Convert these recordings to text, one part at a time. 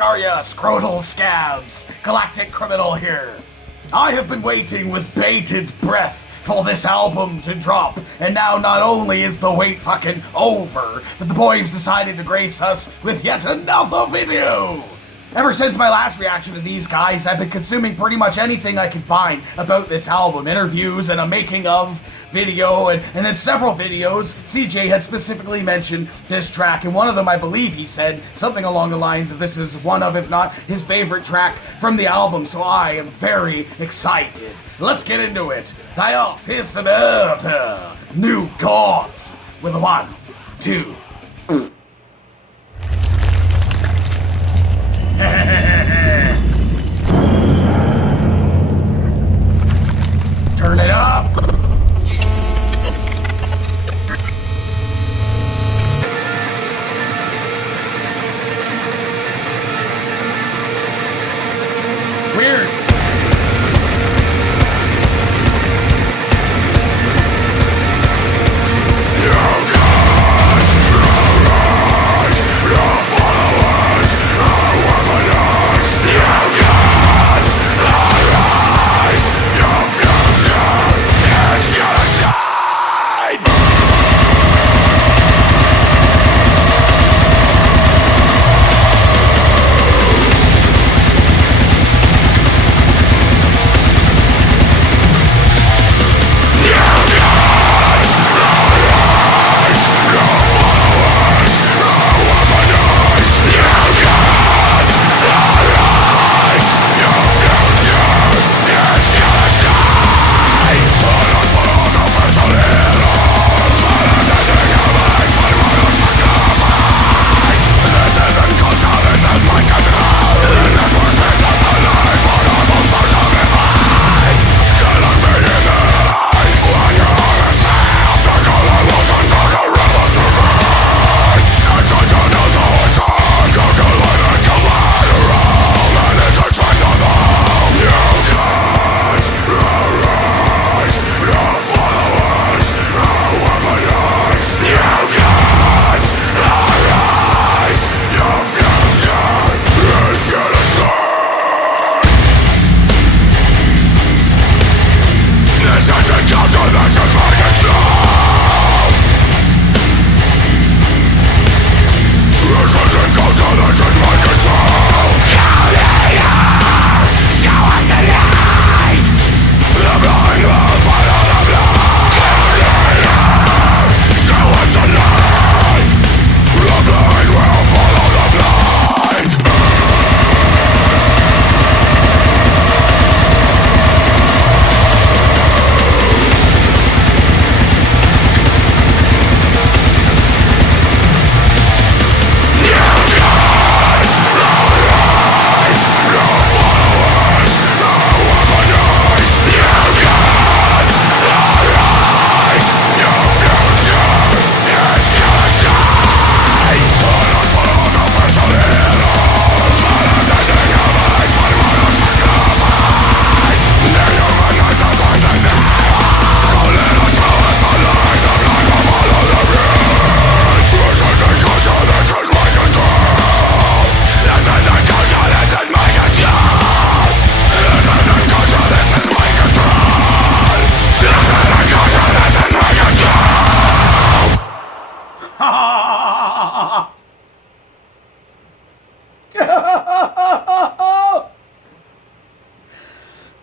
fuck are ya, scrotal scabs? Galactic criminal here. I have been waiting with bated breath for this album to drop, and now not only is the wait fucking over, but the boys decided to grace us with yet another video! Ever since my last reaction to these guys, I've been consuming pretty much anything I could find about this album. Interviews and a making of video, and in several videos, CJ had specifically mentioned this track. In one of them, I believe he said something along the lines of this is one of, if not his favorite track from the album, so I am very excited. Let's get into it. The Artisanata New Gods with a 1, 2. Turn it up. Weird.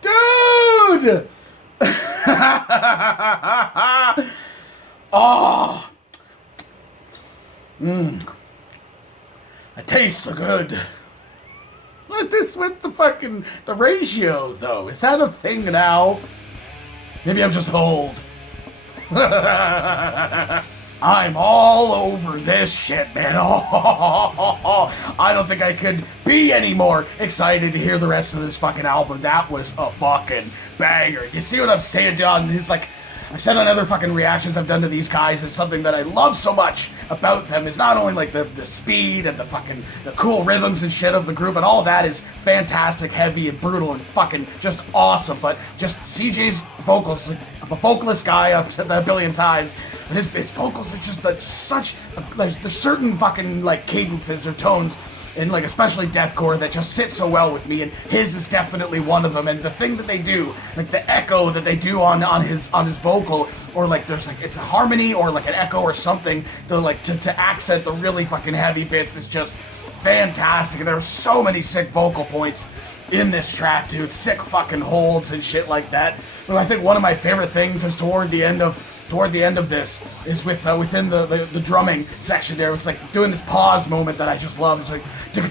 Dude! Oh! It tastes so good. What this with the ratio though? Is that a thing now? Maybe I'm just old. I'm all over this shit, man. I don't think I could be any more excited to hear the rest of this fucking album. That was a fucking banger. You see what I'm saying, John? It's like I've said on other fucking reactions I've done to these guys, is something that I love so much about them is not only like the speed and the cool rhythms and shit of the group, and all that is fantastic, heavy and brutal and fucking just awesome, but just CJ's vocals, like, I'm a vocalist guy, I've said that a billion times, but his vocals are just like such, like there's certain fucking like cadences or tones and like especially deathcore that just sit so well with me, and his is definitely one of them. And the thing that they do, like the echo that they do on his vocal, or like there's like it's a harmony or like an echo or something, to like to accent the really fucking heavy bits is just fantastic. And there are so many sick vocal points in this track, dude. Sick fucking holds and shit like that. But I think one of my favorite things is toward the end of this is within the drumming section there. It's like doing this pause moment that I just love. It's like it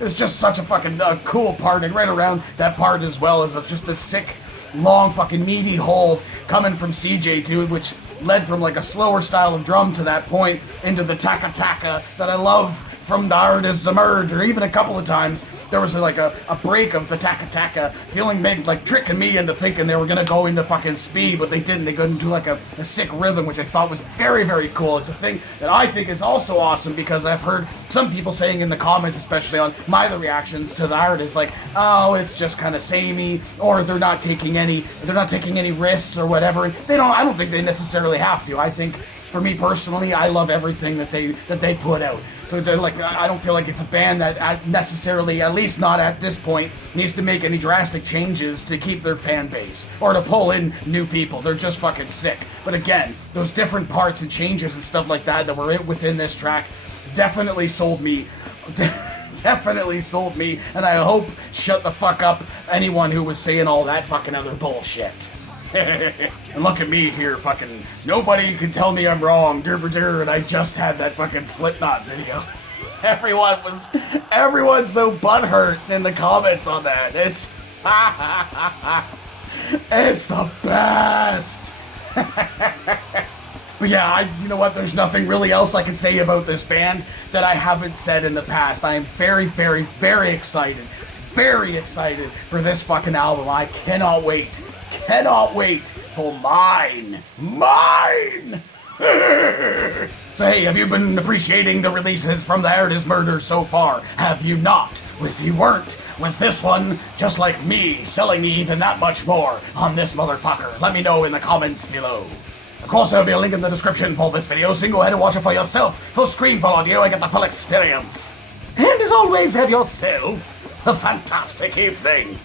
was just such a fucking cool part, and right around that part as well is just this sick long fucking meaty hole coming from CJ, dude, which led from like a slower style of drum to that point into the taka taka that I love from the artist Zamurd. Or even a couple of times there was like a break of the taka taka feeling like tricking me into thinking they were gonna go into fucking speed, but they didn't. They go into like a sick rhythm, which I thought was very, very cool. It's a thing that I think is also awesome, because I've heard some people saying in the comments, especially on the reactions to the artist, like, oh, it's just kind of samey, or they're not taking any risks or whatever. And I don't think they necessarily have to. I think, for me personally, I love everything that they put out. So they're like, I don't feel like it's a band that necessarily, at least not at this point, needs to make any drastic changes to keep their fan base or to pull in new people. They're just fucking sick. But again, those different parts and changes and stuff like that were within this track definitely sold me. Definitely sold me, and I hope shut the fuck up anyone who was saying all that fucking other bullshit. And look at me here, fucking nobody can tell me I'm wrong, and I just had that fucking Slipknot video. Everyone's so butthurt in the comments on that. It's it's the best. But yeah, you know what, there's nothing really else I can say about this band that I haven't said in the past. I am very, very, very excited for this fucking album. I cannot wait for mine. So hey, have you been appreciating the releases from the Artist Murder so far? Have you not? If you weren't, was this one just like me, selling me even that much more on this motherfucker? Let me know in the comments below. Of course, there'll be a link in the description for this video, so you can go ahead and watch it for yourself. Full screen, full audio, and get the full experience. And as always, have yourself a fantastic evening.